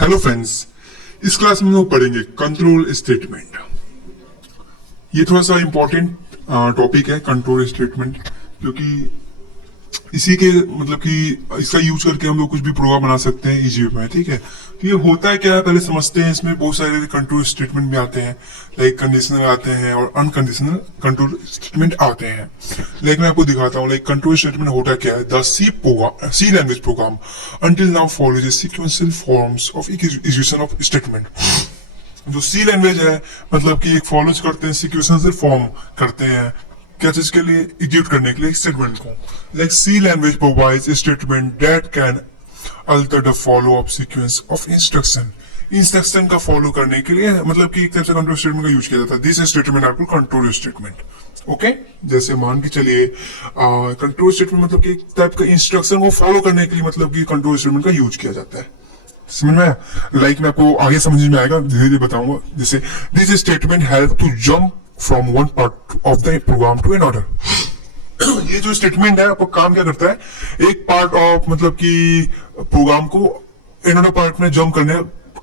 Hello friends, इस class में हम लोग पढ़ेंगे कंट्रोल स्टेटमेंट। ये थोड़ा सा इंपॉर्टेंट टॉपिक है कंट्रोल स्टेटमेंट, क्योंकि इसी के मतलब कि इसका यूज करके हम लोग कुछ भी प्रोग्राम बना सकते हैं इजी वे में। ठीक है, तो ये होता है क्या है पहले समझते हैं। इसमें बहुत सारे कंट्रोल स्टेटमेंट भी आते हैं, लाइक कंडीशनल आते हैं और अनकंडीशनल कंट्रोल स्टेटमेंट आते हैं। लाइक मैं आपको दिखाता हूँ, लाइक कंट्रोल स्टेटमेंट होता क्या है। The C language program until now follows sequential forms of execution of statement. जो सी लैंग्वेज है मतलब कि एक फॉलोज करते हैं, सीक्वेंशियल फॉर्म करते हैं क्या चीज के लिए, एग्जीक्यूट करने के लिए स्टेटमेंट को। Like C language provides statement that can alter the follow up sequence of instruction का फॉलो करने के लिए, मतलब कि एक तरह से कंट्रोल स्टेटमेंट का यूज किया जाता है। This statement are called control statement. Okay, जैसे मान के चलिए कंट्रोल स्टेटमेंट मतलब कि एक टाइप का इंस्ट्रक्शन को फॉलो करने के लिए मतलब कि कंट्रोल स्टेटमेंट का यूज किया जाता है। समझ में आया? लाइक मैं आपको आगे समझ में आएगा, धीरे धीरे बताऊंगा। जैसे this statement help to jump from one part of the program to another. ये जो स्टेटमेंट है आपको काम क्या करता है, एक पार्ट ऑफ मतलब कि प्रोग्राम को अनदर पार्ट में जंप करने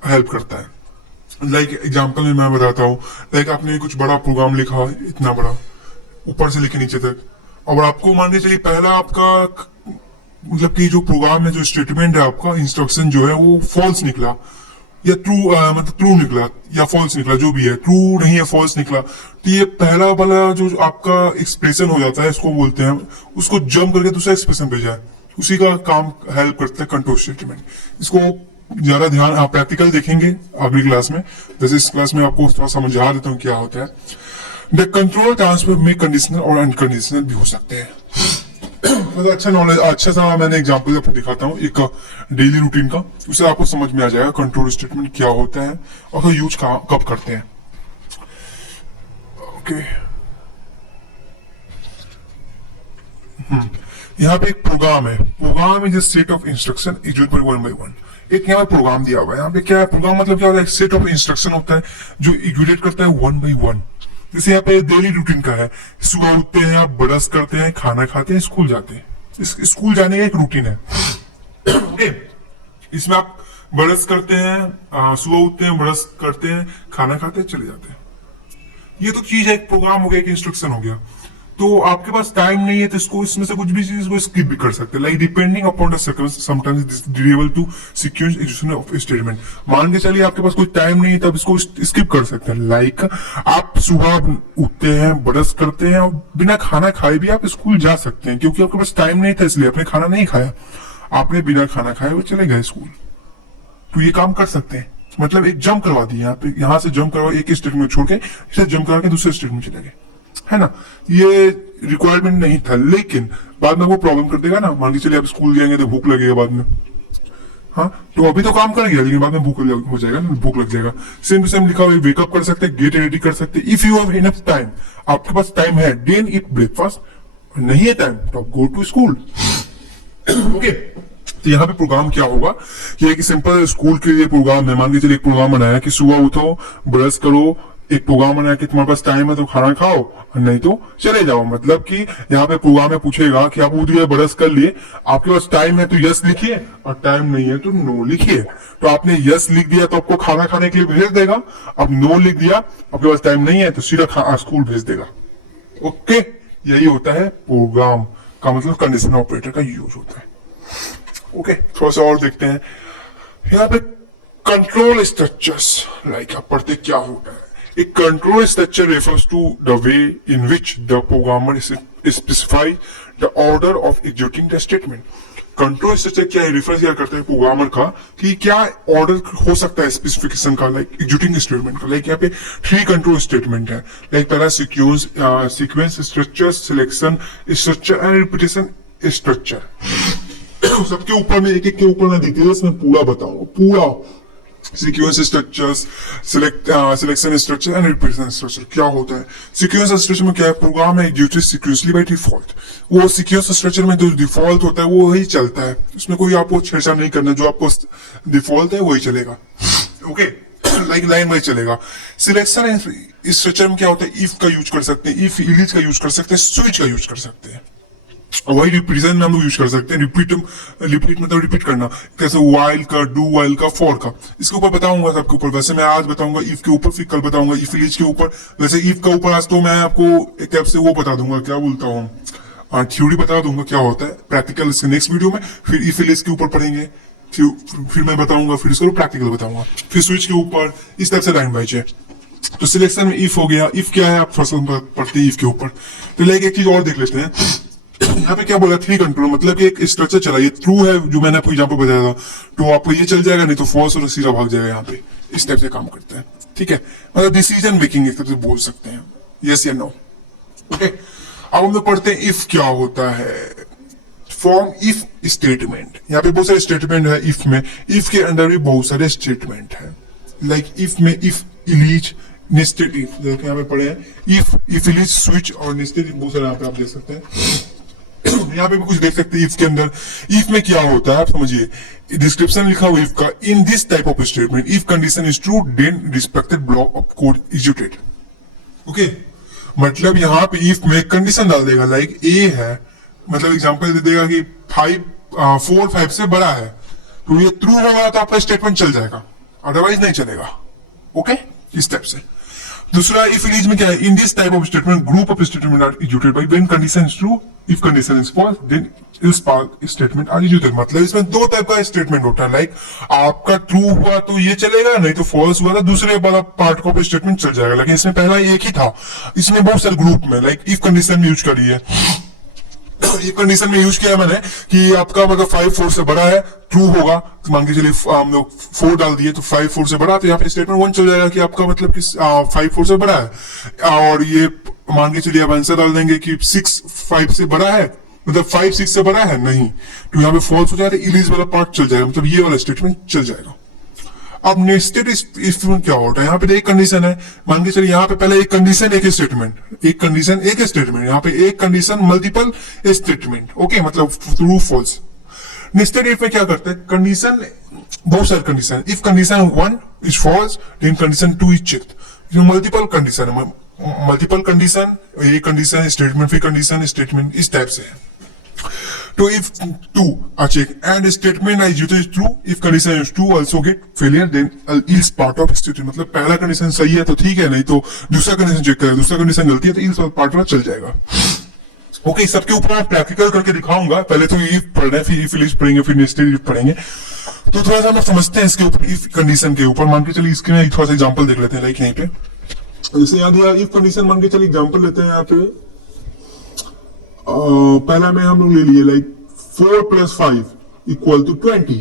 हेल्प करता है। लाइक एग्जांपल में मैं बताता हूँ, लाइक आपने कुछ बड़ा प्रोग्राम लिखा, इतना बड़ा ऊपर से लेके नीचे तक, और आपको मान के चलिए पहला आपका मतलब कि जो प्रोग्राम है, जो स्टेटमेंट है आपका, इंस्ट्रक्शन जो है वो फॉल्स निकला या ट्रू मतलब ट्रू निकला या फॉल्स निकला, जो भी है, ट्रू नहीं है फॉल्स निकला, तो ये पहला वाला जो आपका एक्सप्रेशन हो जाता है, इसको बोलते हैं, उसको जंप करके दूसरा एक्सप्रेशन भेजा है, उसी का काम हेल्प करता है कंट्रोल स्टेटमेंट। इसको ज्यादा ध्यान आप प्रैक्टिकल देखेंगे अगली क्लास में, जैसे इस क्लास में आपको थोड़ा समझा देता हूँ क्या होता है। द कंट्रोल ट्रांसफर में कंडीशनल और अनकंडीशनल भी हो सकते हैं। मतलब अच्छा नॉलेज, अच्छा सा मैंने एग्जांपल आपको दिखाता हूँ एक डेली रूटीन का, उससे आपको समझ में आ जाएगा कंट्रोल स्टेटमेंट क्या होता है और यूज कब करते हैं। ओके, यहाँ पे एक प्रोग्राम है, program is a set of instruction execute one by one. एक यहाँ पे प्रोग्राम दिया हुआ है, यहाँ पे क्या है, प्रोग्राम मतलब क्या होता है, एक सेट ऑफ इंस्ट्रक्शन होता है जो एग्जीक्यूट करता है वन बाय वन। जैसे यहाँ पे डेली रूटीन का है, सुबह उठते हैं, आप ब्रश करते हैं, खाना खाते हैं, स्कूल जाते हैं। स्कूल जाने का एक रूटीन है। ओके, इसमें आप ब्रश करते हैं, सुबह उठते हैं, ब्रश करते हैं, खाना खाते हैं, चले जाते हैं। ये तो चीज है, एक प्रोग्राम हो गया, एक इंस्ट्रक्शन हो गया। तो आपके पास टाइम नहीं है तो इसको, इसमें से कुछ भी चीज को स्किप भी कर सकते हैं। Like depending upon the circumstance sometimes delayable to sequence execution of statement. मान के चलिए आपके पास कोई टाइम नहीं है तब इसको स्किप कर सकते हैं। लाइक आप सुबह उठते हैं, ब्रश करते हैं और बिना खाना खाए भी आप स्कूल जा सकते हैं, क्योंकि आपके पास टाइम नहीं था इसलिए आपने खाना नहीं खाया, आपने बिना खाना खाए वो चले गए स्कूल। तो ये काम कर सकते हैं, मतलब एक जंप करवा दिया, यहाँ पे यहाँ से जंप करवा, एक स्टेटमेंट छोड़ के इसे जंप करवा के दूसरे स्टेटमेंट चले गए, है ना। ये रिक्वायरमेंट नहीं था, लेकिन बाद में वो प्रॉब्लम कर देगा ना। मान के चलिए आप स्कूल जाएंगे तो भूख लगेगा बाद में, हाँ, तो अभी तो काम कर गया लेकिन बाद में भूख हो जाएगा ना, भूख लग जाएगा। सेम टू सेम लिखा हुआ, वेकअप कर सकते हैं, गेट रेडी कर सकते हैं। If you have enough time, आपके पास टाइम है, देन ईट ब्रेकफास्ट। नहीं है टाइम तो आप गो टू स्कूल। ओके, तो यहाँ पे प्रोग्राम क्या होगा कि एक सिंपल स्कूल के लिए प्रोग्राम है। मान के चलिए एक प्रोग्राम बनाया कि सुबह उठो, ब्रश करो, एक प्रोग्राम बनाया कि तुम्हारे पास टाइम है तो खाना खाओ, नहीं तो चले जाओ। मतलब कि यहाँ पे प्रोग्राम में पूछेगा कि आप उठ गए, ब्रश कर लिए, आपके पास टाइम है तो यस लिखिए, और टाइम नहीं है तो नो लिखिए। तो आपने यस लिख दिया तो आपको खाना खाने के लिए भेज देगा, अब नो लिख दिया, आपके पास टाइम नहीं है तो सीधा स्कूल भेज देगा। ओके, यही होता है प्रोग्राम का मतलब, कंडीशनल ऑपरेटर का यूज होता है। ओके, थोड़ा सा और देखते हैं यहाँ पे कंट्रोल स्ट्रक्चर्स। लाइक आप पढ़ते क्या होता है। A control structure refers to the way in which the programmer specifies the order of executing the statement. Control structure क्या है, रिफर क्या करता है प्रोग्रामर का कि क्या ऑर्डर हो सकता है स्पेसिफिकेशन का, लाइक एग्जीक्यूटिंग स्टेटमेंट का। लाइक यहाँ पे 3 कंट्रोल स्टेटमेंट है। लाइक पहला sequence structure, selection structure and repetition structure. सबके ऊपर में एक एक के ऊपर मैं डिटेल्स में पूरा बताऊंगा, पूरा sequence structures, selection structure and repetition structure क्या होता है। सीक्वेंस स्ट्रक्चर में क्या है, प्रोग्राम है एग्जीक्यूटेड सीक्वेंसली बाय डिफॉल्ट। वो सीक्वेंस स्ट्रक्चर में जो डिफॉल्ट होता है वो वही चलता है, उसमें कोई आपको छेड़छाड़ नहीं करना, जो आपको डिफॉल्ट है वही चलेगा। ओके, लाइक लाइन वाइज चलेगा। सिलेक्शन स्ट्रक्चर में क्या होता है, इफ का यूज कर सकते हैं, इफ इलिज का यूज कर सकते हैं, स्विच का यूज कर सकते हैं। वही रिप्रेजेंट में हम लोग यूज कर सकते हैं। रिपीट रिपीट मतलब रिपीट करना, कैसे वाइल का, डू वाइल का, फॉर का। इसके ऊपर बताऊंगा सबके ऊपर। वैसे मैं आज बताऊंगा इफ के ऊपर, फिर कल बताऊंगा इफ इलीज के ऊपर। वैसे इफ का ऊपर आज तो मैं आपको एक टाइप से वो बता दूंगा, क्या बोलता हूँ, थ्योरी बता दूंगा क्या होता है। प्रैक्टिकल इसके नेक्स्ट वीडियो में, फिर इफ इलीज के ऊपर पढ़ेंगे, फिर मैं बताऊंगा, फिर इसको प्रैक्टिकल बताऊंगा, फिर स्विच के ऊपर, इस टाइप से लाइन बाई है। तो सिलेक्शन में इफ हो गया। इफ क्या है आप फर्स्ट पढ़ते हैं इफ के ऊपर। तो लाइक एक चीज और देख लेते हैं, यहाँ पे क्या बोला, थ्री कंट्रोल, मतलब कि एक स्ट्रक्चर चला, ये ट्रू है जो मैंने आपको एग्जांपल बताया था, तो आपको ये चल जाएगा, नहीं तो फॉल्स और सीधा भाग जाएगा। यहाँ पे इस टाइप से काम करते हैं, ठीक है। मतलब डिसीजन मेकिंग एक तरह से बोल सकते हैं, यस या नो। ओके, अब हम लोग पढ़ते हैं इफ क्या होता है। फॉर्म इफ स्टेटमेंट, यहाँ पे बहुत सारे स्टेटमेंट है इफ में। इफ के अंदर भी बहुत सारे स्टेटमेंट है। लाइक इफ में इफ इलीज, नेस्टेड इफ, यहाँ पे पढ़े हैं इफ इलीज, स्विच और नेस्टेड इफ, बहुत सारे यहाँ पे आप देख सकते हैं। यहाँ पे भी कुछ देख सकते हैं इफ के अंदर। इफ में क्या होता है आप समझिए, डिस्क्रिप्शन लिखा हुआ इफ का, in this type of statement if condition is true then respected block of code executed. Okay, मतलब यहाँ पे इफ में कंडीशन डाल देगा, लाइक ए है, मतलब एग्जांपल दे देगा कि 4 5 से बड़ा है, तो ये ट्रू होगा तो आपका स्टेटमेंट चल जाएगा, अदरवाइज नहीं चलेगा। ओके, इस टाइप से। दूसरा इफ इलीज में क्या है, in this type of statement group of statement are executed by when condition is true, if condition is false then इस पार्ट स्टेटमेंट आर एग्जीक्यूटेड। मतलब इसमें दो टाइप का स्टेटमेंट होता है, लाइक आपका ट्रू हुआ तो ये चलेगा, नहीं तो फॉल्स हुआ तो दूसरे वाला पार्ट का स्टेटमेंट चल जाएगा। लेकिन इसमें पहला एक ही था, इसमें बहुत सारे ग्रुप में, लाइक इफ कंडीशन में यूज करी है। ये कंडीशन में यूज किया है मैंने कि आपका मतलब 5 4 से बड़ा है, ट्रू होगा, तो मान के चलिए हम लोग 4 डाल दिए तो 5 4 से बड़ा, तो यहाँ पे स्टेटमेंट 1 चल जाएगा कि आपका मतलब कि 5 4 से बड़ा है। और ये मान के चलिए आप आंसर डाल देंगे कि 6 5 से बड़ा है, मतलब 5 6 से बड़ा है नहीं, तो यहाँ पे फॉल्स हो जाएगा, इलीज वाला पार्ट चल जाएगा, मतलब ये वाला स्टेटमेंट चल जाएगा। अब नेस्टेड इफ में क्या होता है, यहाँ पे एक कंडीशन है, मान के चलिए यहाँ पे पहले एक कंडीशन एक स्टेटमेंट, एक कंडीशन एक स्टेटमेंट, यहाँ पे एक कंडीशन मल्टीपल स्टेटमेंट। ओके, मतलब ट्रू फॉल्स। नेस्टेड इफ में क्या करते हैं, कंडीशन बहुत सारे condition, if condition 1 is false then condition 2 is checked. Multiple condition है, मल्टीपल कंडीशन, एक कंडीशन स्टेटमेंट फिर कंडीशन स्टेटमेंट, इस टाइप से है। तो if 2 are checked and statement is used true, if condition is true also get failure then else part of statement। मतलब पहला condition सही है तो ठीक है, नहीं तो दूसरा कंडीशन चेक करें, दूसरा कंडीशन गलती है तो else पार्ट वाला चल जाएगा। ओके, सबके ऊपर मैं प्रैक्टिकल करके दिखाऊंगा। पहले तो if पढ़ रहे हैं, फिर if इलीज पढ़ेंगे, फिर नेस्टेड इफ पढ़ेंगे। तो थोड़ा सा हम समझते हैं इसके ऊपर, इफ कंडीशन के ऊपर। मान के चलिए इसके में थोड़ा सा एग्जाम्पल देख लेते हैं, लाइक यहीं पे जैसे यहाँ दिया इफ कंडीशन, मान के चलिए एग्जाम्पल लेते हैं यहाँ पे। पहला में हम लोग ले लिए लाइक 4 + 5 = 20।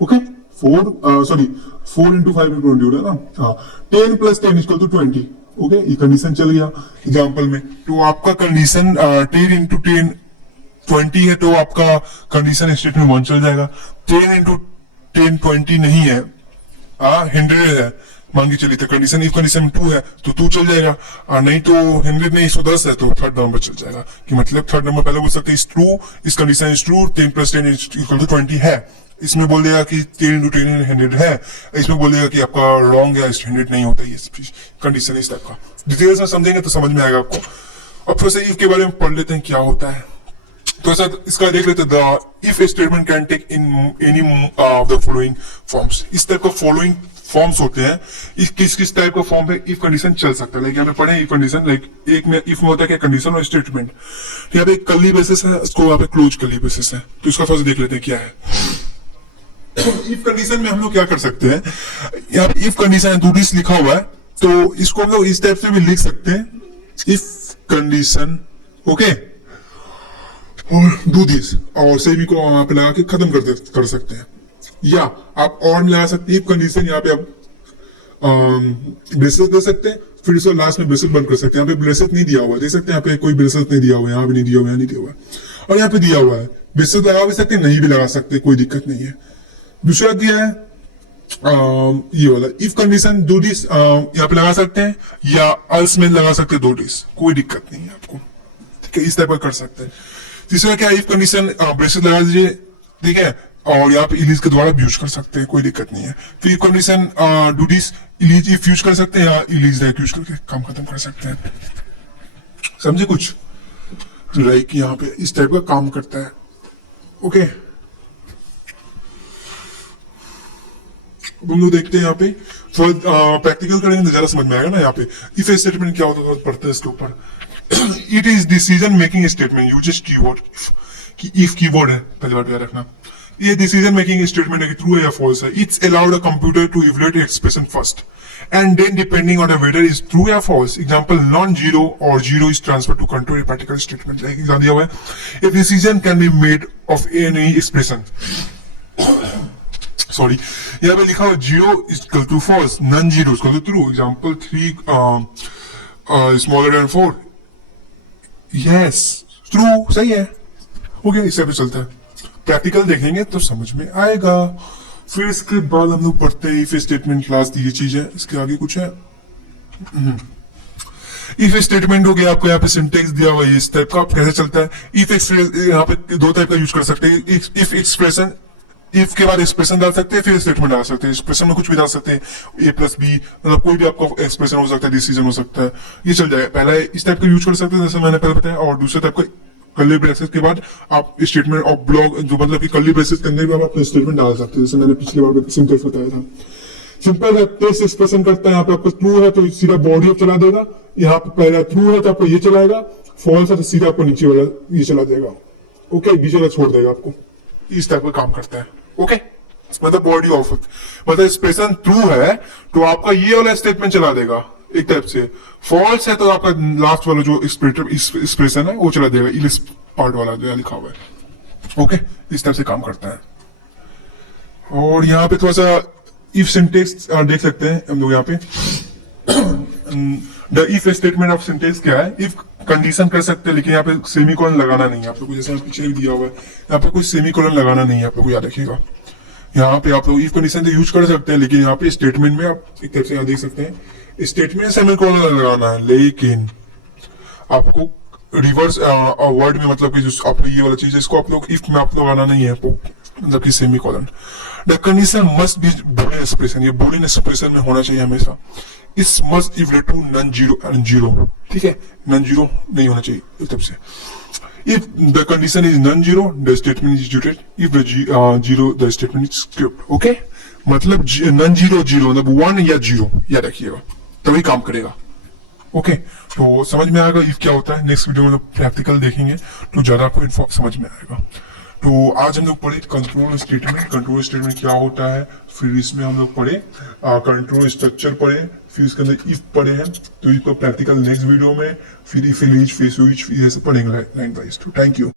ओके, 4 × 5 = 20 होगा ना। हाँ, 10 + 10 = 20। ओके, ये कंडीशन चल गया एग्जाम्पल में। तो आपका कंडीशन 10 × 10 20 है, तो आपका कंडीशन स्टेटमेंट 1 चल जाएगा। 10 × 10 20 नहीं है, 100 है, मान के चलिए तो कंडीशन इफ कंडीशन 2 है तो 2 चल जाएगा, और नहीं तो 100 नहीं 110 है तो थर्ड नंबर चल जाएगा। कि मतलब थर्ड नंबर पहले बोल सकते हैं इज ट्रू, इस कंडीशन इज ट्रू, 10 + 10 = 20 है। इसमें बोल देगा कि 10 × 10 100 है, इसमें बोल देगा कि आपका रॉन्ग है, 100 नहीं होता, ये कंडीशन इस टाइप का। डिटेल्स में समझेंगे तो समझ में आएगा आपको। अब थोड़ा सा इफ के बारे में पढ़ लेते हैं क्या होता है। तो ऐसा इसका देख लेते हैं, if statement can take in any of the following forms. इस टाइप का फॉलोइंग फॉर्म्स होते हैं। इस किस टाइप का फॉर्म है इफ कंडीशन चल सकता है। लाइक यहाँ पे पढ़े इफ कंडीशन, लाइक एक में इफ में होता है क्या, कंडीशन और स्टेटमेंट। तो यहाँ पे एक कर्ली बेसिस है, इसको यहाँ पे क्लोज कर्ली बेसिस है। तो इसका थोड़ा सा देख लेते हैं क्या है। इफ कंडीशन में हम लोग क्या कर सकते हैं, यहाँ पे इफ कंडीशन टू दिस लिखा हुआ है, तो इसको हम लोग इस टाइप से भी लिख सकते हैं, इफ कंडीशन ओके और डू दिस, और सेमी को वहां पे लगा के खत्म कर सकते हैं। या आप और में लगा सकते हैं इफ कंडीशन, यहाँ पे आप ब्रेसेस दे सकते हैं, फिर इसको लास्ट में ब्रेसेस बंद कर सकते हैं। यहाँ पे ब्रेसेस नहीं दिया हुआ, देख सकते हैं यहाँ पे कोई ब्रेसेस नहीं दिया हुआ, यहाँ भी नहीं दिया हुआ, यहाँ नहीं दिया हुआ, और यहाँ पे दिया हुआ है। ब्रेसेस लगा भी सकते हैं, नहीं भी लगा सकते, कोई दिक्कत नहीं है। दूसरा दिया है ये वाला इफ कंडीशन डू दिस, यहाँ पे लगा सकते हैं, या अल्स में लगा सकते हैं डू दिस, कोई दिक्कत नहीं है आपको, ठीक है, इस टाइप का कर सकते हैं। तीसरा क्या, इफ कंडीशन ब्रेसेस लगा दीजिए, ठीक है, और यहाँ पे इलीज के द्वारा भी यूज कर सकते हैं, कोई दिक्कत नहीं है। फिर if condition do this, Ellis if use कर सकते हैं, या इलीज यूज करके काम खत्म कर सकते हैं। समझे कुछ? लाइक यहाँ पे इस टाइप का काम करता है। ओके, हम लोग देखते हैं यहाँ पे थोड़ा प्रैक्टिकल करेंगे तो ज्यादा समझ में आएगा ना। यहाँ पे इफ स्टेटमेंट क्या होता है पढ़ते हैं इसके ऊपर। It is decision making statement uses keyword कि इफ कीवर्ड है, पहली बात याद रखना। ये डिसीजन मेकिंग स्टेटमेंट है कि ट्रू है या फॉल्स है। It's allowed a computer to evaluate expression first and then depending on whether is true or false, example non-zero or zero is transferred to control a particular statement। like example दिया हुआ है, a decision can be made of any expression। Sorry, यहाँ पे लिखा हुआ zero is equal to false, non zero is equal to true. Example 3 smaller than 4, yes true, सही है। Okay, इससे भी चलता है। प्रैक्टिकल देखेंगे तो समझ में आएगा। फिर इसके बाद हम लोग पढ़ते हैं इफ स्टेटमेंट क्लास, ये चीज है। इसके आगे कुछ है, इफ स्टेटमेंट हो गया। आपको यहाँ पे सिंटेक्स दिया हुआ है इस टाइप का, कैसे चलता है। इफ यहाँ पे दो टाइप का यूज कर सकते हैं। इफ एक्सप्रेशन, इफ के बाद एक्सप्रेशन डाल सकते हैं, फिर स्टेटमेंट डाल सकते हैं। एक्सप्रेशन में कुछ भी डाल सकते हैं, ए प्लस बी, मतलब कोई भी आपका एक्सप्रेशन हो सकता है, डिसीजन हो सकता है, ये चल जाएगा। पहला इस टाइप का यूज कर सकते हैं जैसे मैंने पहले बताया, और दूसरे टाइप का कर्ली ब्रेसेस के बाद आप स्टेटमेंट और ब्लॉक, जो मतलब कि कर्ली ब्रेसेस के अंदर भी आप स्टेटमेंट डाल सकते हैं, जैसे मैंने पिछली बार सिंटेक्स बताया था। सिंपल है, टेस्ट एक्सप्रेशन करता है। यहाँ पे आपको ट्रू है तो सीधा बॉडी ऑफ चला देगा, यहाँ पे पहला ट्रू है तो आपको ये चलाएगा, फॉल्स है तो सीधा आपको नीचे वाला ये चला देगा। ओके, बीच वाला छोड़ देगा आपको। इस टाइप का काम करता है। ओके, मतलब बॉडी ऑफ, मतलब एक्सप्रेशन ट्रू है तो आपका ये वाला स्टेटमेंट चला देगा एक टाइप से। फॉल्स है तो आपका लास्ट वाला जो एक्सप्रेशन है वो चला देगा, इलिस पार्ट वाला जो लिखा हुआ है। ओके, इस टाइप से काम करता है। और यहाँ पे थोड़ा सा इफ सिंटेक्स देख सकते हैं हम लोग। यहाँ पे the if statement of syntax क्या है, इफ कंडीशन कर सकते हैं, लेकिन यहाँ पे सेमीकोलन लगाना नहीं है आप लोग को, जैसे पीछे दिया हुआ है। यहाँ पे कोई सेमीकोलन लगाना नहीं है आप लोग को, याद रखिएगा। यहाँ पे आप लोग इफ कंडीशन तो यूज कर सकते हैं, लेकिन यहाँ पे स्टेटमेंट में आप एक तरह से यहाँ देख सकते हैं, स्टेटमेंट सेमीकोलन लगाना है, लेकिन आपको रिवर्स वर्ड में, मतलब कि जो आप ये वाला चीज है इसको आप लोग इफ में आप लोग आना नहीं है, मतलब कि semicolon. The condition must be boolean expression, ये बूलियन एक्सप्रेशन में होना चाहिए हमेशा। इस must equal to non zero and zero, ठीक है, नॉन जीरो नहीं होना चाहिए इस तरफ से। If the condition is non-zero, the statement is executed. If the zero, the statement is skipped. Okay? मतलब non-zero zero, मतलब 1 या 0 याद रखिएगा, तभी काम करेगा। ओके, तो समझ में आएगा इफ क्या होता है। नेक्स्ट वीडियो में प्रैक्टिकल देखेंगे तो ज्यादा आपको समझ में आएगा। तो आज हम लोग पढ़े कंट्रोल स्टेटमेंट। कंट्रोल स्टेटमेंट क्या होता है, फिर इसमें हम लोग पढ़े कंट्रोल स्ट्रक्चर पढ़े, फिर इसके अंदर इफ पढ़े हैं। तो इसको प्रैक्टिकल नेक्स्ट वीडियो में फिर इफ, इज, फिर स्विच, ये सब पढ़ेंगे लाइन वाइज। तो थैंक यू।